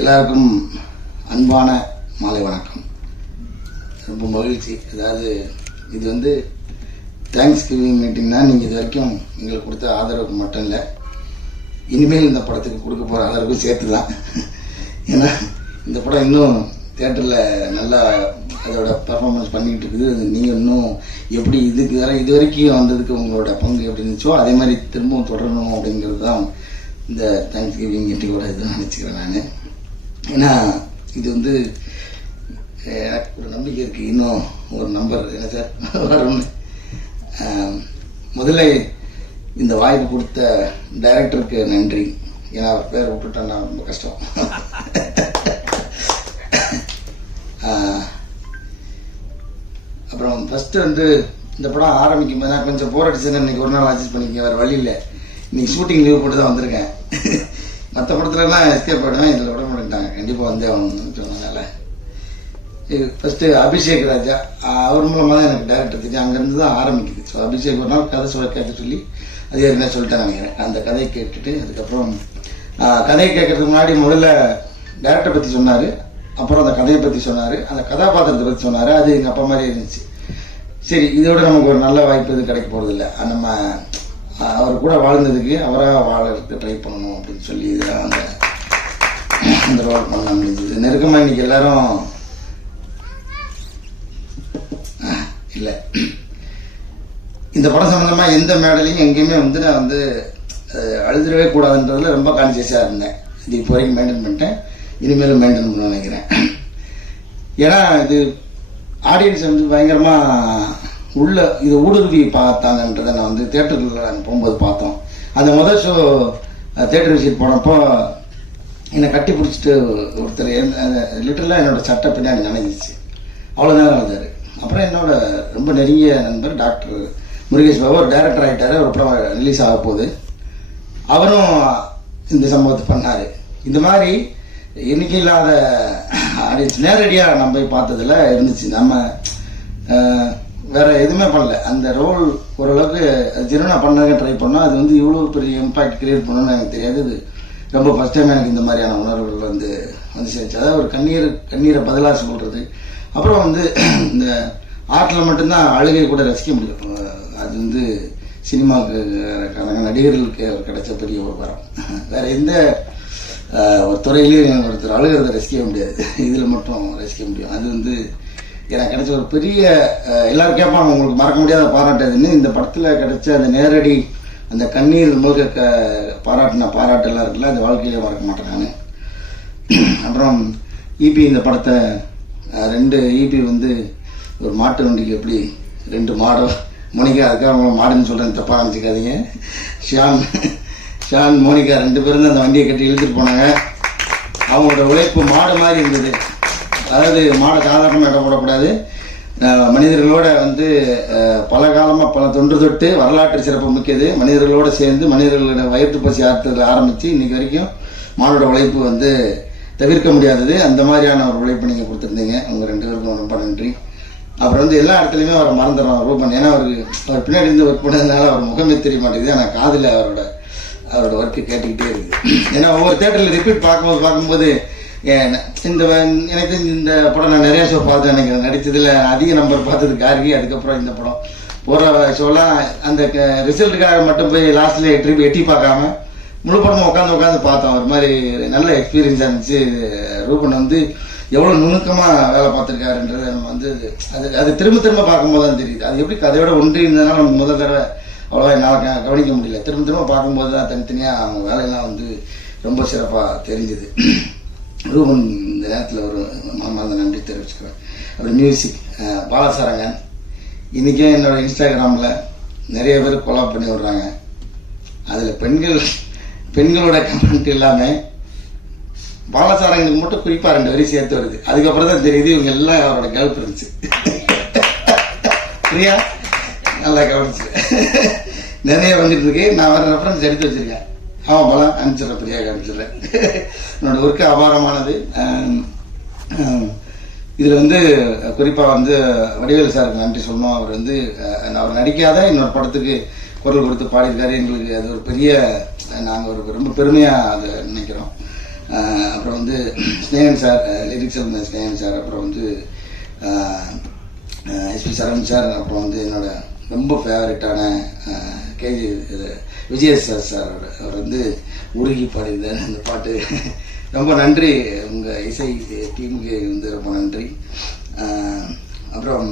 எல்லாருக்கும் அன்பான மாலை வணக்கம். ரொம்ப மகிழ்ச்சி. அதாவது இது வந்து தேங்க்ஸ் கிவிங் மீட்டிங் தான். நீங்கள் இது வரைக்கும் எங்களுக்கு கொடுத்த ஆதரவுக்கு மட்டும் இல்லை, இனிமேல் இந்த படத்துக்கு கொடுக்க போகிற ஆதரவுக்கும் சேர்த்து தான். ஏன்னா இந்த படம் இன்னும் தியேட்டரில் நல்லா அதோட பர்ஃபார்மன்ஸ் பண்ணிக்கிட்டு இருக்குது. நீங்கள் இன்னும் எப்படி இது வரைக்கும் வந்ததுக்கு உங்களோட பங்கு எப்படி இருந்துச்சோ அதே மாதிரி திரும்பவும் தொடரணும் அப்படிங்கிறது தான் இந்த தேங்க்ஸ் கிவிங் மீட்டிங்கோட இதுன்னு நினச்சிக்கிறேன் நான். ஏன்னா இது வந்து எனக்கு ஒரு நம்பிக்கை இருக்குது, இன்னும் ஒரு நம்பர் என்ன சார் வரும்னு. முதல்ல இந்த வாய்ப்பு கொடுத்த டைரக்டருக்கு நன்றி. ஏன்னா அவர் பேர் விட்டுட்டோன்னா ரொம்ப கஷ்டம். அப்புறம் ஃபஸ்ட்டு வந்து இந்த படம் ஆரம்பிக்கும் போது நான் கொஞ்சம் போர் அடிச்சேன்னு இன்றைக்கி ஒரு நாள் அட்ஜஸ்ட் பண்ணிக்க வேறு வழி இல்லை. இன்றைக்கி ஷூட்டிங் லீவ் போட்டு தான் வந்திருக்கேன். மற்ற படத்துலலாம் எஸ்கேப் ஆகிடுவேன், இதில் விட மாட்டேன்ட்டாங்க, கண்டிப்பாக வந்தே ஆகணும்னு சொன்னதுனால. ஃபஸ்ட்டு அபிஷேக் ராஜா, அவர் மூலமாக தான் எனக்கு டேரக்டர் தெரியும், அங்கேருந்து தான் ஆரம்பிக்குது. ஸோ அபிஷேக் ஒரு நாள் கதை கேட்க சொல்லி அது ஏற்கனவே சொல்லிட்டேன் நினைக்கிறேன். அந்த கதையை கேட்டுட்டு அதுக்கப்புறம் கதையை கேட்கறதுக்கு முன்னாடி முதல்ல டேரக்டரை பற்றி சொன்னார், அப்புறம் அந்த கதையை பற்றி சொன்னார், அந்த கதாபாத்திரத்தை பற்றி சொன்னார். அது எங்கள் அப்பா மாதிரி இருந்துச்சு. சரி, இதோட நமக்கு ஒரு நல்ல வாய்ப்பு இது கிடைக்க போகிறதில்ல, நம்ம அவர் கூட வாழ்ந்ததுக்கு அவராக வாழறதுக்கு ட்ரை பண்ணணும் அப்படின்னு சொல்லி இதெல்லாம் அந்த ரோல் பண்ண முடிஞ்சது. நெருக்கமாக இன்னைக்கு எல்லாரும் இல்லை, இந்த படம் சம்மந்தமாக எந்த மேடலையும் எங்கேயுமே வந்து நான் வந்து அழுதுடவே கூடாதுன்றதுல ரொம்ப கான்சியஸாக இருந்தேன். இது இப்போ வரைக்கும் மெயின்டைன் பண்ணிட்டேன், இனிமேலும் மெயின்டைன் பண்ணணும்னு நினைக்கிறேன். ஏன்னா இது ஆடியன்ஸ் வந்து பயங்கரமாக உள்ள இது ஊடுருவி பார்த்தாங்கன்றதை நான் வந்து தேட்டருக்குள்ள நாங்கள் போகும்போது பார்த்தோம். அந்த முதல் ஷோ தேட்டர் விசிட் போனப்போ என்னை கட்டி பிடிச்சிட்டு ஒருத்தர் லிட்டரலாக என்னோடய சட்டை பின்னாடி நினைஞ்சிச்சு, அவ்வளோ நேரம் வந்தார். அப்புறம் என்னோட ரொம்ப நெருங்கிய நண்பர் டாக்டர் முருகேஷ் பாபு, ஒரு டைரக்டர் ஆகிட்டார், ஒரு படம் ரிலீஸ் ஆக போகுது, அவரும் இந்த சம்பவத்தை பண்ணார். இந்த மாதிரி இன்னைக்கு இல்லாத ஆடியன்ஸ் நேரடியாக நம்ம போய் பார்த்ததில் இருந்துச்சு. நம்ம வேறு எதுவுமே பண்ணல, அந்த ரோல் ஓரளவுக்கு ஜெனுவனா பண்ண ட்ரை பண்ணோம். அது வந்து இவ்வளோ பெரிய இம்பாக்ட் கிரியேட் பண்ணணும்னு எனக்கு தெரியாது. இது ரொம்ப ஃபஸ்ட் டைம் எனக்கு இந்த மாதிரியான உணர்வுகள் வந்து சேர்ந்துச்சு. அதாவது ஒரு கண்ணீரை பதிலாக சொல்கிறது. அப்புறம் வந்து இந்த ஆர்ட்டில் மட்டும்தான் அழுகை கூட ரசிக்க முடியும். அது வந்து சினிமாவுக்கு நடிகர்களுக்கு கிடைச்ச பெரிய ஒரு வரம். வேறு எந்த ஒரு துறையிலையும் ஒருத்தர் அழுகிறத ரசிக்க முடியாது, இதில் மட்டும் ரசிக்க முடியும். அது வந்து எனக்கு கிடைச்ச ஒரு பெரிய, எல்லாரும் கேட்பாங்க உங்களுக்கு மறக்க முடியாத பாராட்டுதுன்னு. இந்த படத்தில் கிடைச்ச அந்த நேரடி அந்த கண்ணீர் முழுக்க பாராட்டெல்லாம் இருக்குல்ல, அந்த வாழ்க்கையிலே மறக்க மாட்டேன் நான். அப்புறம் ஈபி, இந்த படத்தை 2 ஈபி வந்து ஒரு மாட்டு வண்டிக்கு எப்படி 2 மாடு, மோனிகா, அதுக்காக அவங்க மாடுன்னு சொல்கிறேன், தப்பாக நினச்சிக்காதீங்க. ஷான் மோனிகா 2 பேரும் தான் அந்த வண்டியை கட்டி இழுத்துட்டு போனாங்க. அவங்களோட உழைப்பு மாடு மாதிரி இருந்தது. அதாவது மாடை சாதாரணமாக இடம் போடக்கூடாது, மனிதர்களோட வந்து பல காலமாக பல தொன்று தொட்டு வரலாற்று சிறப்பு மிக்கது. மனிதர்களோடு சேர்ந்து மனிதர்களோட வயிற்று பசி ஆற்றுறதுல ஆரம்பித்து இன்றைக்கி வரைக்கும் மாடோட உழைப்பு வந்து தவிர்க்க முடியாதது. அந்த மாதிரியான ஒரு உழைப்பு நீங்கள் கொடுத்துருந்தீங்க, உங்கள் 2 பேருக்கும் ரொம்ப நன்றி. அப்புறம் வந்து எல்லா இடத்துலையுமே அவரை மறந்துடுறோம் ரூபன். ஏன்னா அவர் பின்னாடி இருந்து ஒர்க் பண்ணதுனால அவர் முகமே தெரிய மாட்டேங்குது, ஆனால் காதில் அவரோட ஒர்க்கு கேட்டுக்கிட்டே இருக்குது. ஏன்னா ஒவ்வொரு தேட்டரில் ரிப்பீட் பார்க்கும்போது எனக்கு இந்த படம் நான் நிறையா ஷோ பார்த்து நினைக்கிறேன். நடித்ததில் அதிக நம்பர் பார்த்தது கார்கி, அதுக்கப்புறம் இந்த படம். போகிற ஷோலாம் அந்த ரிசல்ட்டுக்காக மட்டும் போய் லாஸ்ட்டில் ட்ரிப் எட்டி பார்க்காம முழு படமும் உட்காந்து பார்த்தோம். ஒரு மாதிரி நல்ல எக்ஸ்பீரியன்ஸாக இருந்துச்சு. ரூபன் வந்து எவ்வளோ நுணுக்கமாக வேலை பார்த்துருக்காருன்றது நம்ம வந்து அது திரும்ப பார்க்கும்போது தான் தெரியுது. அது எப்படி கதையோட ஒன்றி இருந்ததுனால நமக்கு முதல் தடவை அவ்வளோவா என்னால் கவனிக்க முடியல. திரும்ப பார்க்கும்போது தான் தனித்தனியாக அவங்க வேலையெல்லாம் வந்து ரொம்ப சிறப்பாக தெரிஞ்சுது. ரூபன் இந்த நேரத்தில் ஒரு மனமார்ந்த நன்றி தெரிவிச்சுக்கிறேன். அப்புறம் மியூசிக் பாலசரங்கன், இன்றைக்கும் என்னோடய இன்ஸ்டாகிராமில் நிறைய பேர் கொலாப் பண்ணி விடுறாங்க. அதில் பெண்களோட கமெண்ட் எல்லாமே பாலசாரங்களுக்கு மட்டும் குறிப்பாக 2 வரி சேர்த்து வருது. அதுக்கப்புறம் தான் தெரியுது இவங்க எல்லாம் அவரோட கேர்ள் ஃப்ரெண்ட்ஸு. பிரியா நல்லா கவனிச்சு நிறைய வந்துட்டு இருக்கு. நான் வர ரெஃபரன்ஸ் எடுத்து வச்சிருக்கேன். ஆமாம், பலம் அனுப்பிச்சிடுறேன், பிரியாவுக்கு அனுப்பிச்சிடுறேன். என்னோட ஒர்க்கு அபாரமானது. இதில் வந்து குறிப்பாக வந்து வடிவேலு சாருக்கு நன்றி சொல்லணும். அவர் வந்து அவர் நடிக்காத இன்னொரு படத்துக்கு குரல் கொடுத்து பாடியிருக்காரு. எங்களுக்கு அது ஒரு பெரிய, நாங்கள் ஒரு ரொம்ப பெருமையாக அதை நினைக்கிறோம். அப்புறம் வந்து ஸ்னேகன் சார், லிரிக்ஸ் இருந்த ஸ்னேகன் சார், அப்புறம் வந்து எஸ்பி சரவணன் சார், அப்புறம் வந்து என்னோட ரொம்ப ஃபேவரட்டான கேஜி விஜய் சார் அவர் வந்து உருகி பாடியிருந்தார் அந்த பாட்டு. ரொம்ப நன்றி உங்கள் இசை டீமுக்கு வந்து ரொம்ப நன்றி. அப்புறம்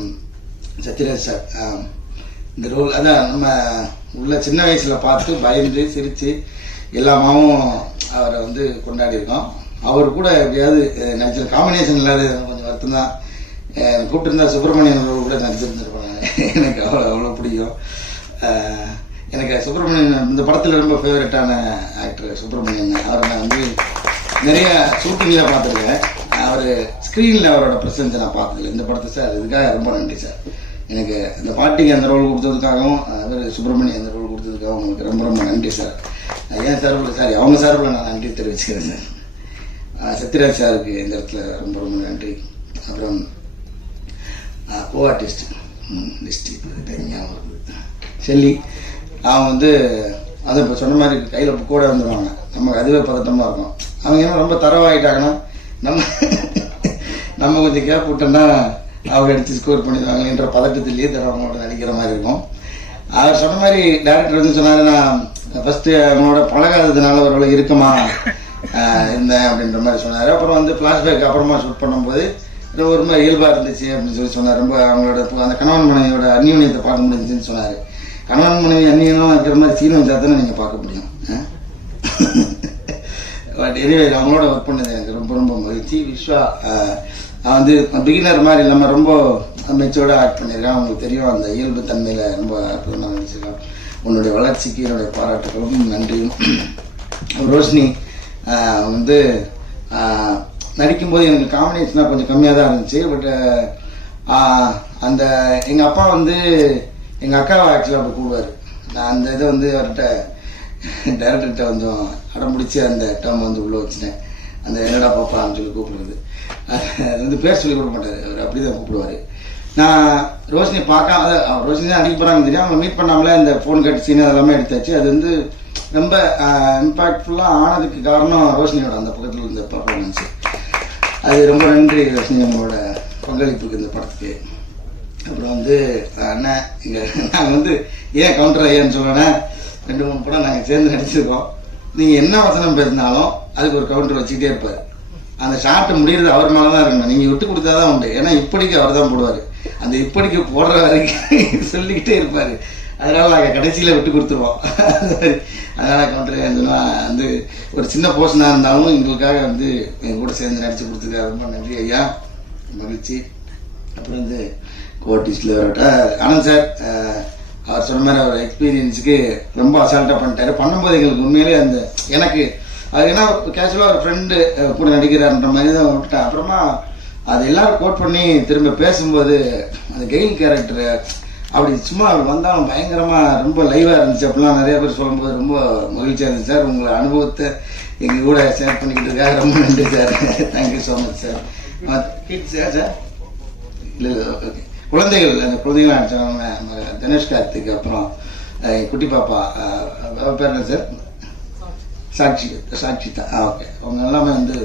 சத்யராஜ் சார் இந்த ரோல் அதான் நம்ம உள்ள சின்ன வயசில் பார்த்து பயந்து சிரித்து எல்லாமாவும் அவரை வந்து கொண்டாடியிருக்கோம். அவர் கூட எப்படியாவது நடிச்ச காம்பினேஷன் இல்லாத கொஞ்சம் வருத்தம் தான். கூப்பிட்டுருந்தா சுப்பிரமணியன் கூட நடிச்சிருந்துருப்பாங்க. எனக்கு அவ்வளோ பிடிக்கும். எனக்கு சுப்பிரமணியன் இந்த படத்தில் ரொம்ப ஃபேவரட்டான ஆக்டர் சுப்பிரமணியன். அவரை நான் வந்து நிறைய ஷூட்டிங்கில் பார்த்துருக்கேன். அவர் ஸ்க்ரீனில் அவரோட ப்ரெசன்ஸை நான் பார்த்ததில்லை. இந்த படத்தை சார் இதுக்காக ரொம்ப நன்றி சார். எனக்கு அந்த பாட்டிக்கு அந்த ரோல் கொடுத்ததுக்காகவும் அவர் சுப்பிரமணியன் அந்த ரோல் கொடுத்ததுக்காகவும் உங்களுக்கு ரொம்ப ரொம்ப நன்றி சார். ஏன் சார்பில் சாரி அவங்க சார்பில் நான் நன்றி தெரிவிச்சுக்கிறேன் சார். சத்யராஜ் சாருக்கு இந்த இடத்துல ரொம்ப ரொம்ப நன்றி. அப்புறம் கோ ஆர்டிஸ்ட் செல்லி அவன் வந்து அதை இப்போ சொன்ன மாதிரி கையில் புக்கோட வந்துடுவாங்க. நமக்கு அதுவே பதட்டமாக இருக்கும். அவங்க ஏன்னா ரொம்ப தரவாயிட்டாங்கன்னா நம்ம கொஞ்சம் கேப் விட்டோம்னா அவங்க எடுத்து ஸ்கோர் பண்ணிடுவாங்கன்ற பதட்டத்திலேயே தரவங்களோட நடிக்கிற மாதிரி இருக்கும். அவர் சொன்ன மாதிரி டேரக்டர் வந்து சொன்னாரு, நான் ஃபர்ஸ்ட் அவங்களோட பழகாததுனால ஒரு இருக்கமா இருந்தேன் அப்படின்ற மாதிரி சொன்னார். அப்புறம் வந்து ஃப்ளாஷ்பேக் அப்புறமா ஷூட் பண்ணும்போது ஒரு மாதிரி இயல்பாக இருந்துச்சு அப்படின்னு சொன்னார். ரொம்ப அவங்களோட அந்த கணவன் மனைவியோட அந்நியத்தை பார்க்க முடிஞ்சுன்னு சொன்னார். கணவன் மனைவி அந்நியமாக இருக்கிற மாதிரி சீனம் வச்சா தானே நீங்கள் பார்க்க முடியும். பட் எனிவே அவங்களோட ஒர்க் பண்ணது எனக்கு ரொம்ப ரொம்ப மகிழ்ச்சி. விஸ்வா வந்து பிகினர் மாதிரி இல்லாமல் ரொம்ப மெச்சோட ஆக்ட் பண்ணியிருக்கான். அவங்களுக்கு தெரியும் அந்த இயல்பு தன்மையில் ரொம்ப அற்புதமாக நடிச்சிருக்கான். உன்னுடைய வளர்ச்சிக்கு என்னுடைய பாராட்டுகளும் நன்றியும். ரோஷினி வந்து நடிக்கும்போது எனக்கு காம்பினேஷனாக கொஞ்சம் கம்மியாக தான் இருந்துச்சு. பட் அந்த எங்கள் அப்பா வந்து எங்கள் அக்காவை ஆக்சுவலாக அப்படி கூடுவார். நான் அந்த இதை வந்து அவர்கிட்ட டைரக்டர்கிட்ட கொஞ்சம் அடம் பிடிச்சி அந்த டேர்ம் வந்து உள்ளே வச்சுட்டேன். அந்த என்னடா பாப்பான்னு சொல்லி கூப்பிடுறது. அது வந்து பேர் சொல்லி கொடுக்க மாட்டார், அவர் அப்படி தான் கூப்பிடுவார். நான் ரோஷினி பார்க்காம ரோஷினி தான் அடிக்க போகிறாங்க தெரியும். அவங்க மீட் பண்ணாமலே அந்த ஃபோன் கட் சீன் அதெல்லாமே எடுத்தாச்சு. அது வந்து ரொம்ப இம்பேக்ட்ஃபுல்லாக ஆனதுக்கு காரணம் ரோஷினியோட அந்த பக்கத்தில் இருந்த பர்ஃபார்மன்ஸு. அது ரொம்ப நன்றி ரோஷினி அவங்களோட பங்களிப்புக்கு இந்த படத்துக்கு. அப்புறம் வந்து அண்ணன் இங்கே நாங்கள் வந்து ஏன் கவுண்டர் ஐயான்னு சொல்லணும்னா 2-3 படம் நாங்கள் சேர்ந்து நடிச்சிருக்கோம். நீங்கள் என்ன வசனம் பேசினாலும் அதுக்கு ஒரு கவுண்டர் வச்சுக்கிட்டே இருப்பார். அந்த ஷார்ட் முடிகிறது அவர் மேலே தான் இருக்கணும். நீங்கள் விட்டு கொடுத்தா தான் உண்டு. ஏன்னா இப்படிக்கு அவர் தான் போடுவார். அந்த இப்படிக்கு போடுற வரைக்கும் சொல்லிக்கிட்டே இருப்பார். அதனால நாங்கள் கடைசியில் விட்டு கொடுத்துருவோம். அதனால் கவுண்டர் சொன்னால் வந்து ஒரு சின்ன போர்ஷனாக இருந்தாலும் எங்களுக்காக வந்து எங்கள் கூட சேர்ந்து நடித்து கொடுத்துருக்காரு. ரொம்ப நன்றி ஐயா, மகிழ்ச்சி. அப்புறம் வந்து கோஆர்டிஸ்டில் வரட்ட ஆனந்த் சார் அவர் சொன்ன மாதிரி அவர் எக்ஸ்பீரியன்ஸுக்கு ரொம்ப அசால்ட்டாக பண்ணிட்டாரு. பண்ணும்போது எங்களுக்கு உண்மையிலே அந்த எனக்கு அது ஏன்னா கேஷுவலாக ஒரு ஃப்ரெண்டு கூட நடிக்கிறாருன்ற மாதிரி தான் விட்டுட்டேன். அப்புறமா அது எல்லாரும் கோட் பண்ணி திரும்ப பேசும்போது அந்த கெயில் கேரக்டரு அப்படி சும்மா வந்தாலும் பயங்கரமாக ரொம்ப லைவாக இருந்துச்சு. அப்படிலாம் நிறைய பேர் சொல்லும்போது ரொம்ப மகிழ்ச்சியாக இருந்துச்சு சார். உங்களை அனுபவத்தை எங்கள் கூட ஷேர் பண்ணிக்கிட்டு ரொம்ப நன்றி sir. Thank you so much sir. Kids sir இல்லை ஓகே குழந்தைகள் அந்த குழந்தைகள் அடிச்சவங்க தனுஷ் கார்த்திக், அப்புறம் குட்டி பாப்பா பேர் என்ன சார் சாட்சிதா ஓகே அவங்க எல்லாமே வந்து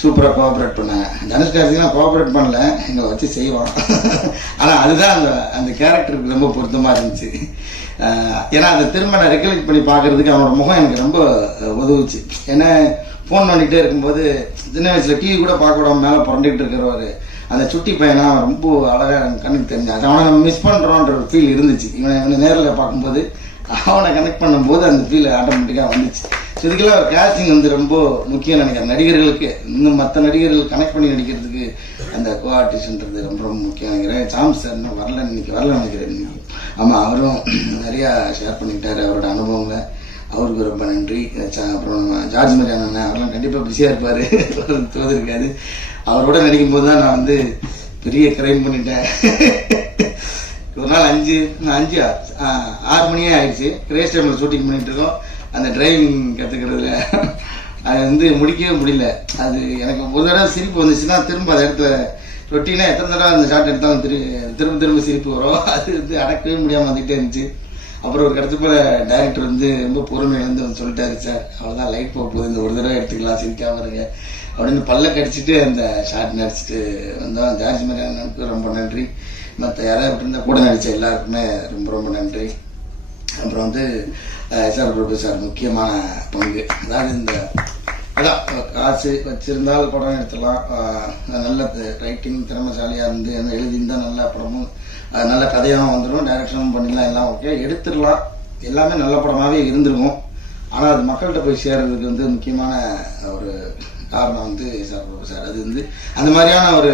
சூப்பராக கோஆப்ரேட் பண்ணாங்க. தனுஷ் கார்த்திக்லாம் கோஆப்ரேட் பண்ணல, எங்களை வச்சு செய்வோம். ஆனால் அதுதான் அந்த கேரக்டருக்கு ரொம்ப பொருத்தமாக இருந்துச்சு. ஏன்னா அதை திரும்ப நான் ரெக்கலெக்ட் பண்ணி பார்க்கறதுக்கு அவனோட முகம் எனக்கு ரொம்ப உதவுச்சு. ஏன்னா ஃபோன் பண்ணிகிட்டே இருக்கும்போது சின்ன வயசில் டிவி கூட பார்க்க விடாம மேலே புரண்டிக்கிட்டு இருக்கிறவர் அந்த சுட்டி பையனா ரொம்ப அழகாக எனக்கு கண்ணுக்கு தெரிஞ்சாச்சு. அவனை நம்ம மிஸ் பண்ணுறோன்ற ஒரு ஃபீல் இருந்துச்சு. இவனை நேரில் பார்க்கும்போது அவனை கனெக்ட் பண்ணும்போது அந்த ஃபீல் ஆட்டோமேட்டிக்காக வந்துச்சு. ஸோ இதுக்கெல்லாம் ஒரு கேஸ்டிங் வந்து ரொம்ப முக்கியம் நினைக்கிறேன். நடிகர்களுக்கு இன்னும் மற்ற நடிகர்கள் கனெக்ட் பண்ணி நடிக்கிறதுக்கு அந்த கோ ஆர்டிஸ்ட்ன்றது ரொம்ப ரொம்ப முக்கியம் நினைக்கிறேன். சாம்ஸ் சார் இன்னும் வரல நினைக்கிறேன் இன்னைக்கு. ஆமாம், அவரும் நிறையா ஷேர் பண்ணிக்கிட்டாரு அவரோட அனுபவங்களை. அவருக்கு ரொம்ப நன்றி. அப்புறம் ஜார்ஜ் மரியான் அண்ணன் அவரெல்லாம் கண்டிப்பாக பிஸியாக இருப்பார், தோதிருக்காது. அவரோட நடிக்கும் போது தான் நான் வந்து பெரிய கிரைம் பண்ணிட்டேன். ஒரு நாள் 6 மணியே ஆயிடுச்சு. கிரேஸ் டைமில் ஷூட்டிங் பண்ணிட்டு இருக்கோம். அந்த டிரைவிங் கற்றுக்கிறதுல அது வந்து முடிக்கவே முடியல. அது எனக்கு ஒரு தடவை சிரிப்பு வந்துச்சுன்னா திரும்ப அந்த இடத்துல ரொட்டீனாக எத்தனை தடவை அந்த ஷாட் எடுத்தாலும் திரும்ப சிரிப்பு வரும். அது வந்து அடக்கவே முடியாமல் வந்துகிட்டே இருந்துச்சு. அப்புறம் ஒரு கடத்து போல டைரக்டர் வந்து ரொம்ப பொறுமையிலேருந்து வந்து சொல்லிட்டாரு, சார் அவ்வளோதான் லைட் போக போகுது, இந்த ஒரு தடவை எடுத்துக்கலாம், சிரிக்காம இருங்க அப்படின்னு பல்ல கடிச்சிட்டு அந்த ஷார்ட் நடிச்சிட்டு வந்தோம். ஜார்ஜ் மரியாதைக்கு ரொம்ப நன்றி. மற்ற யாராவது இருந்தால் கூட நடித்த எல்லாருக்குமே ரொம்ப ரொம்ப நன்றி. அப்புறம் வந்து எஸ்ஆர் பிரபு சார் முக்கியமான பங்கு. அதாவது இந்த அதான் காசு வச்சிருந்தால் படம் எடுத்துடலாம், நல்ல ரைட்டிங் திறமைசாலியாக இருந்து எழுதியிருந்தால் நல்ல படமும் நல்ல கதையாகவும் வந்துடும், டைரக்ஷனும் பண்ணிடலாம், எல்லாம் ஓகே எடுத்துடலாம், எல்லாமே நல்ல படமாகவே இருந்திருக்கும். ஆனால் அது மக்கள்கிட்ட போய் சேர்றதுக்கு வந்து முக்கியமான ஒரு காரணம் வந்து எஸ்ஆர் பிரபு சார். அது வந்து அந்த மாதிரியான ஒரு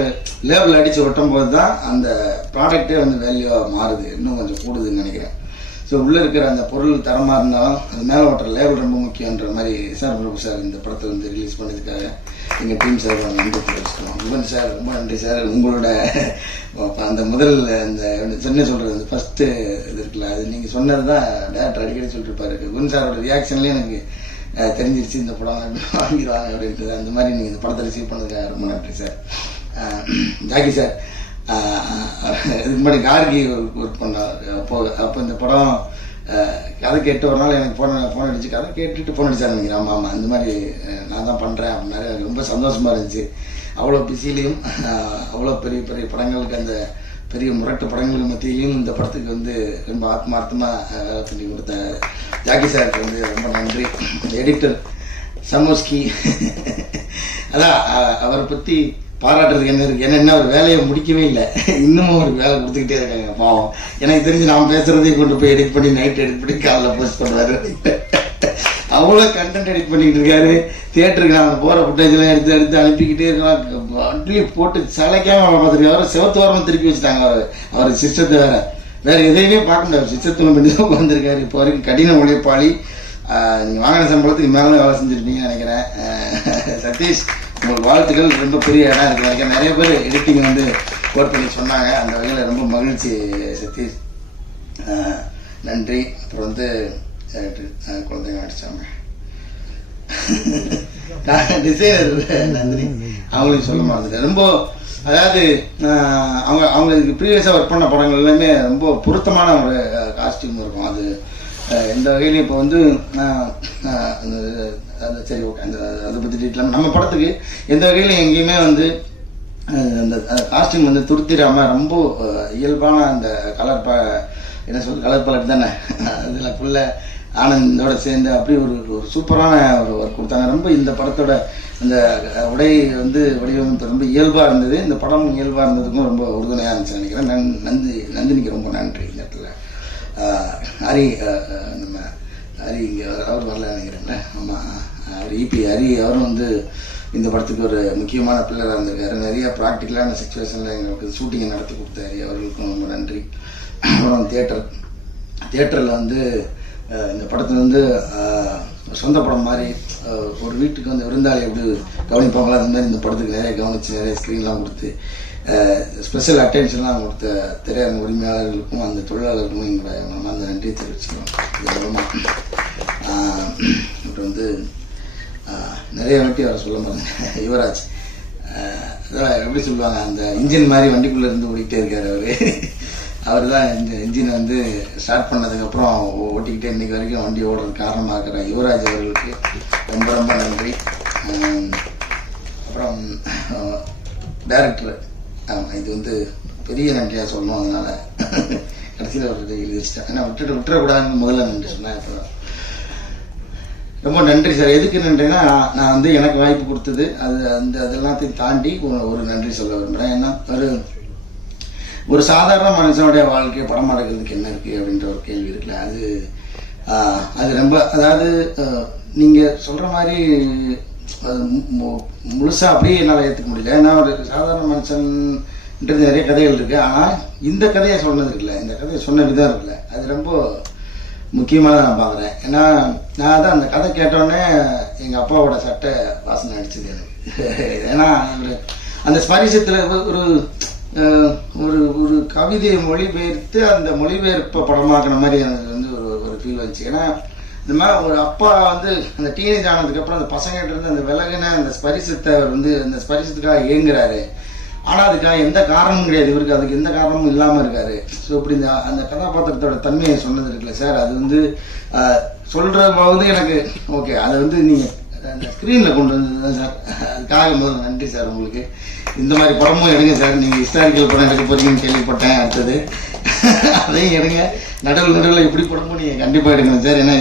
லேபிள் அடித்து ஒட்டும் போது தான் அந்த ப்ராடக்டே வந்து வேல்யூவாக மாறுது, இன்னும் கொஞ்சம் கூடுதுன்னு நினைக்கிறேன். ஸோ உள்ளே இருக்கிற அந்த பொருள் தரமாக இருந்தாலும் அது மேலே ஓட்டுற லேபிள் ரொம்ப முக்கியன்ற மாதிரி எஸ்ஆர் பிரபு சார் இந்த படத்தை வந்து ரிலீஸ் பண்ணதுக்காக எங்கள் டீம் சார் நன்றி தெரிவிச்சுக்கிறோம். யுவன் சார் ரொம்ப நன்றி சார். உங்களோட அந்த முதல் அந்த என்ன சொல்கிறது அந்த ஃபஸ்ட்டு இது இருக்குல்ல, அது நீங்கள் சொன்னது தான் டேரக்டர் அடிக்கடி சொல்லிட்டுருப்பாரு. யுவன் சாரோட ரியாக்ஷன்லேயே எனக்கு தெரிஞ்சிருச்சு இந்த படம் வாங்கிடுவாங்க அப்படின்றது. அந்த மாதிரி நீங்கள் இந்த படத்தை ரிசீவ் பண்ணதுக்காக ரொம்ப நன்றி சார். ஜாக்கி சார் இதுக்கு முன்னாடி கார்கி ஒர்க் பண்ணார். அப்போ இந்த படம் கதை கேட்டு ஒரு நாள் எனக்கு ஃபோன் அடிச்சு கதை கேட்டுட்டு ஃபோன் அடிச்சாரு நினைக்கிறேன். ஆமாம் ஆமாம் இந்த மாதிரி நான் தான் பண்ணுறேன் அப்படின்னாரு. எனக்கு ரொம்ப சந்தோஷமாக இருந்துச்சு. அவ்வளோ பிஸிலையும் அவ்வளோ பெரிய பெரிய படங்களுக்கு அந்த பெரிய முரட்டு படங்களுக்கு மத்தியிலையும் இந்த படத்துக்கு வந்து ரொம்ப ஆத்மார்த்தமாக வேலை பண்ணி கொடுத்த ஜாக்கி சாருக்கு வந்து ரொம்ப நன்றி. எடிட்டர் சமோஸ்கி அதான் அவரை பற்றி பாராட்டுறதுக்கு என்ன இருக்குது, ஏன்னா ஒரு வேலையை முடிக்கவே இல்லை, இன்னமும் ஒரு வேலை கொடுத்துக்கிட்டே இருக்காங்க பாவம். எனக்கு தெரிஞ்சு நான் பேசுகிறதையும் கொண்டு போய் எடிட் பண்ணி நைட் எடிட் பண்ணி காலைல போஸ்ட் பண்ணுவார். அவ்வளோ கண்டென்ட் எடிட் பண்ணிக்கிட்டு இருக்காரு. தியேட்டருக்கு நாங்கள் போகிற ஃபுட்டேஜெலாம் எடுத்து எடுத்து அனுப்பிக்கிட்டே இருக்கலாம். அட்லி போட்டு சளைக்காமல் அவரை பார்த்துருக்காரு. செவத்தோரமாக திருப்பி வச்சுட்டாங்க அவர் சிஸ்டத்தை வேறு எதையுமே பார்க்க முடியாது, சிஸ்டத்தில் பண்ணி தான் உட்காந்துருக்காரு. இப்போ வரைக்கும் கடின உழைப்பாளி. நீங்கள் வாங்கின சம்பளத்துக்கு மேலே வேலை செஞ்சுருப்பீங்கன்னு நினைக்கிறேன். சதீஷ் உங்களுக்கு வாழ்த்துக்கள். ரொம்ப பெரிய இடம் இருக்குது நினைக்கிறேன். நிறைய பேர் எடிட்டிங் வந்து கோட் பண்ணி சொன்னாங்க. அந்த வகையில் ரொம்ப மகிழ்ச்சி சதீஷ், நன்றி. அப்புறம் வந்து குழந்தைங்க அடித்தாங்க டிசைனர் நந்தினி, அவங்களுக்கு சொல்ல மாதிரி ரொம்ப அதாவது அவங்களுக்கு ப்ரீவியஸாக ஒர்க் பண்ண படங்கள் எல்லாமே ரொம்ப பொருத்தமான ஒரு காஸ்டியூம் இருக்கும். அது எந்த வகையிலையும் இப்போ வந்து அது சரி ஓகே அந்த அதை பற்றி டீட்டெயில் நம்ம படத்துக்கு எந்த வகையிலும் எங்கேயுமே வந்து அந்த காஸ்டியூம் வந்து துருத்திடாமல் ரொம்ப இயல்பான அந்த கலர் என்ன சொல் கலர் பலட் தானே அதில் ஃபுல்ல ஆனந்தோட சேர்ந்து அப்படி ஒரு சூப்பரான ஒரு ஒர்க் கொடுத்தாங்க. ரொம்ப இந்த படத்தோட அந்த உடை வந்து வடிவமைப்பு ரொம்ப இயல்பாக இருந்தது. இந்த படம் இயல்பாக இருந்ததுக்கும் ரொம்ப உறுதுணையாக இருந்துச்சு நினைக்கிறேன். நந்தினிக்கு ரொம்ப நன்றி. இந்த இடத்துல ஹரி நம்ம ஹரி இங்கே அவர் வரல நினைக்கிறேன்ல. ஆமாம் அவர் இபி ஹரி அவரும் வந்து இந்த படத்துக்கு ஒரு முக்கியமான பிள்ளராக இருந்திருக்காரு. நிறைய ப்ராக்டிக்கலான சுச்சுவேஷனில் எங்களுக்கு ஷூட்டிங்கை நடத்தி கொடுத்தாரு. அவர்களுக்கும் ரொம்ப நன்றி. அப்புறம் தியேட்டரில் வந்து இந்த படத்தில் வந்து சொந்த படம் மாதிரி ஒரு வீட்டுக்கு வந்து விருந்தாளி எப்படி கவனிப்பாங்களோ அந்த மாதிரி இந்த படத்துக்கு நிறைய கவனித்து நிறைய ஸ்க்ரீன்லாம் கொடுத்து ஸ்பெஷல் அட்டென்ஷன்லாம் கொடுத்த திரையரங்க உரிமையாளர்களுக்கும் அந்த தொழிலாளர்களுக்கும் எங்களோட அந்த நன்றியை தெரிவிச்சுக்கிறோம். இது மூலமாக அப்புறம் வந்து நிறைய வாட்டி வர சொல்ல மாட்டேங்க யுவராஜ், அதான் எப்படி சொல்லுவாங்க அந்த இன்ஜின் மாதிரி வண்டிக்குள்ளே இருந்து ஓடிக்கிட்டே இருக்கார் அவர் தான் இந்த இன்ஜினை வந்து ஸ்டார்ட் பண்ணதுக்கப்புறம் ஓட்டிக்கிட்டே இன்றைக்கி வரைக்கும் வண்டி ஓடுறது காரணமாக இருக்கிற யுவராஜ் அவர்களுக்கு ரொம்ப ரொம்ப நன்றி. அப்புறம் டைரக்டர் இது வந்து பெரிய நன்றியாக சொல்லணும். அதனால் கடைசியில் ஒரு எழுதிச்சிட்டேன். ஏன்னா விட்டுறக்கூடாதுன்னு முதல்ல நன்றி சொன்னேன். இப்போ ரொம்ப நன்றி சார். எதுக்கு நன்றினா நான் வந்து எனக்கு வாய்ப்பு கொடுத்தது அதெல்லாத்தையும் தாண்டி ஒரு நன்றி சொல்ல விரும்புகிறேன். ஏன்னா ஒரு சாதாரண மனுஷனுடைய வாழ்க்கையை படம் எடுக்கிறதுக்கு என்ன இருக்குது அப்படின்ற ஒரு கேள்வி இருக்குல்ல, அது ரொம்ப அதாவது நீங்கள் சொல்கிற மாதிரி முழுசாக அப்படியே என்னால் ஏற்றுக்க முடியல. ஏன்னா ஒரு சாதாரண மனுஷன்ன்றது நிறைய கதைகள் இருக்குது. ஆனால் இந்த கதையை சொன்னது இருக்குல்ல, இந்த கதையை சொன்ன விதம் இருக்குல்ல, அது ரொம்ப முக்கியமாக நான் பார்க்குறேன். ஏன்னா நான் தான் அந்த கதை கேட்டோடனே எங்கள் அப்பாவோட சட்டை வாசனை அடிச்சது எனக்கு. ஏன்னா அந்த ஸ்பரிசத்தில் ஒரு ஒரு கவிதையை மொழிபெயர்த்து அந்த மொழிபெயர்ப்பை படமாக்குன மாதிரி எனக்கு வந்து ஒரு ஃபீல் வந்துச்சு. ஏன்னா இந்த மாதிரி ஒரு அப்பா வந்து அந்த டீனேஜ் ஆனதுக்கப்புறம் அந்த பசங்கிட்ட இருந்து அந்த விலகின அந்த ஸ்பரிசத்தை வந்து அந்த ஸ்பரிசத்துக்காக இயங்குறாரு. ஆனால் அதுக்காக எந்த காரணமும் கிடையாது, இவருக்கு அதுக்கு எந்த காரணமும் இல்லாமல் இருக்காரு. ஸோ இப்படி அந்த கதாபாத்திரத்தோட தன்மையை சொன்னது இருக்குல்ல சார், அது வந்து சொல்கிற போது எனக்கு ஓகே, அதை வந்து நீங்கள் அந்த ஸ்க்ரீனில் கொண்டு வந்தது தான் சார். அதுக்காக முதல்ல நன்றி சார் உங்களுக்கு. இந்த மாதிரி படமும் எடுங்க சார், நீங்கள் ஹிஸ்டாரிக்கல் படம் எடுக்க போறீங்கன்னு கேள்விப்பட்டேன். அடுத்தது அதையும் எடுங்க, நடுவில் இப்படி படமும் நீங்கள் கண்டிப்பாக எடுக்கணும் சார். ஏன்னா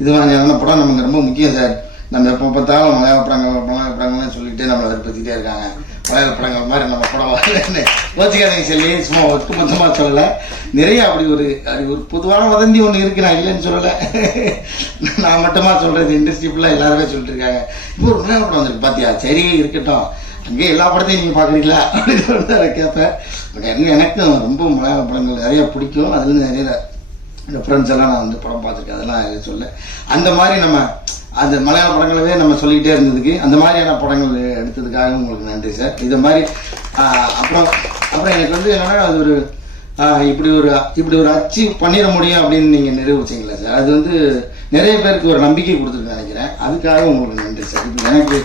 இது மாதிரியான படம் நமக்கு ரொம்ப முக்கியம் சார். நம்ம எப்போ பார்த்தாலும் மலையாள படங்கள்லாம் சொல்லிட்டு நம்மளை வெறுப்பத்திட்டே இருக்காங்க. மலையாள படங்கள் மாதிரி நம்ம படம் வரலன்னு யோசிக்காதீங்க சொல்லி சும்மா ஒட்டு மொத்தமாக சொல்லலை. நிறைய அப்படி ஒரு பொதுவான வதந்தி ஒன்று இருக்கு, நான் இல்லைன்னு சொல்லலை. நான் மட்டுமா சொல்கிறது, இண்டஸ்ட்ரி ஃபுல்லாக எல்லாருமே சொல்லிட்டு இருக்காங்க. இப்போ ஒரு மலையாள படம் வந்துருக்கு பார்த்தியா, சரி இருக்கட்டும், அங்கே எல்லா படத்தையும் நீங்கள் பார்க்குறீங்களா அப்படின்னு சொல்லிட்டு அதை கேட்பேன். பட் எனக்கும் ரொம்ப மலையாள படங்கள் நிறைய பிடிக்கும். அதுலேருந்து நிறைய ரெஃபரன்ஸ் எல்லாம் நான் வந்து படம் பார்த்துருக்கேன், அதெல்லாம் சொல்ல. அந்த மாதிரி நம்ம அந்த மலையாள படங்களவே நம்ம சொல்லிக்கிட்டே இருந்ததுக்கு, அந்த மாதிரியான படங்கள் எடுத்ததுக்காக உங்களுக்கு நன்றி சார். இது மாதிரி அப்புறம் எனக்கு வந்து என்னன்னா, அது ஒரு இப்படி ஒரு அச்சீவ் பண்ணிட முடியும் அப்படின்னு நீங்கள் நிரூபிச்சிங்களா சார். அது வந்து நிறைய பேருக்கு ஒரு நம்பிக்கை கொடுத்துருக்கேன் நினைக்கிறேன். அதுக்காக உங்களுக்கு நன்றி சார். இப்போ எனக்கு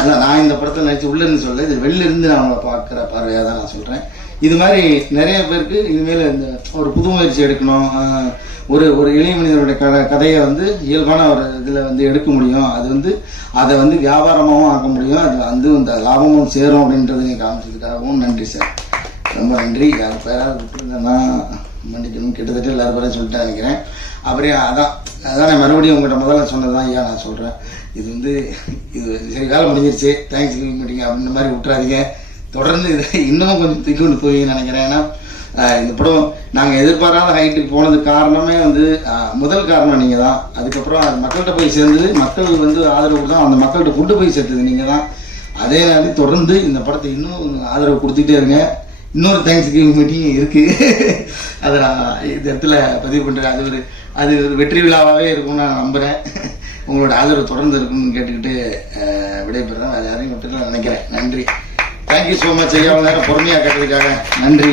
அதான் நான் இந்த படத்தை நினச்சி உள்ளேருந்து சொல்ல, இது வெளிலிருந்து நான் அவங்கள பார்க்குற பார்வையாக தான் நான் சொல்கிறேன். இது மாதிரி நிறைய பேருக்கு இனிமேல் இந்த ஒரு புது முயற்சி எடுக்கணும், ஒரு எளிய மனிதனுடைய கதையை வந்து இயல்பான ஒரு இதில் வந்து எடுக்க முடியும், அது வந்து அதை வந்து வியாபாரமாகவும் ஆக்க முடியும், அது வந்து இந்த லாபமும் சேரும் அப்படின்றத நீங்கள் காமிச்சதுக்காகவும் நன்றி சார், ரொம்ப நன்றி. யார் பேராக விட்டுருந்தேன்னா மன்னிக்கணும், கிட்டத்தட்ட எல்லாரும் பேரும் சொல்லிட்டு நினைக்கிறேன். அப்புறம் அதான் நான் மறுபடியும் உங்கள்கிட்ட முதல்ல சொன்னது தான் ஐயா நான் சொல்கிறேன். இது சரி வேலை முடிஞ்சிருச்சு, தேங்க்ஸ் கிவிங் மீட்டிங் அப்படின்ற மாதிரி விட்டுறாதீங்க. தொடர்ந்து இதை இன்னமும் கொஞ்சம் தூக்கி கொண்டு போவீங்கன்னு நினைக்கிறேன். ஏன்னா இந்த படம் நாங்கள் எதிர்பாராத ஹைட்டுக்கு போனதுக்கு காரணமே வந்து முதல் காரணம் நீங்கள் தான். அதுக்கப்புறம் அது மக்கள்கிட்ட போய் சேர்ந்தது, மக்கள் வந்து ஆதரவு தான், அந்த மக்கள்கிட்ட கொண்டு போய் சேர்த்தது நீங்கள் தான். அதே மாதிரி தொடர்ந்து இந்த படத்தை இன்னும் ஆதரவு கொடுத்துட்டே இருங்க. இன்னொரு தேங்க்ஸ் கிவிங் மீட்டிங் இருக்குது, அதை நான் இந்த இடத்துல பதிவு பண்ணுறேன். அது ஒரு வெற்றி விழாவாகவே இருக்கும்னு நான் நம்புகிறேன். உங்களோட ஆதரவு தொடர்ந்து இருக்குன்னு கேட்டுக்கிட்டு விடைபெறுறேன். வேறு யாரையும் விட்டுட்டு நினைக்கிறேன். நன்றி, தேங்க்யூ ஸோ மச் ஐயா, நேரம் பொறுமையாக கேட்டதுக்காக நன்றி.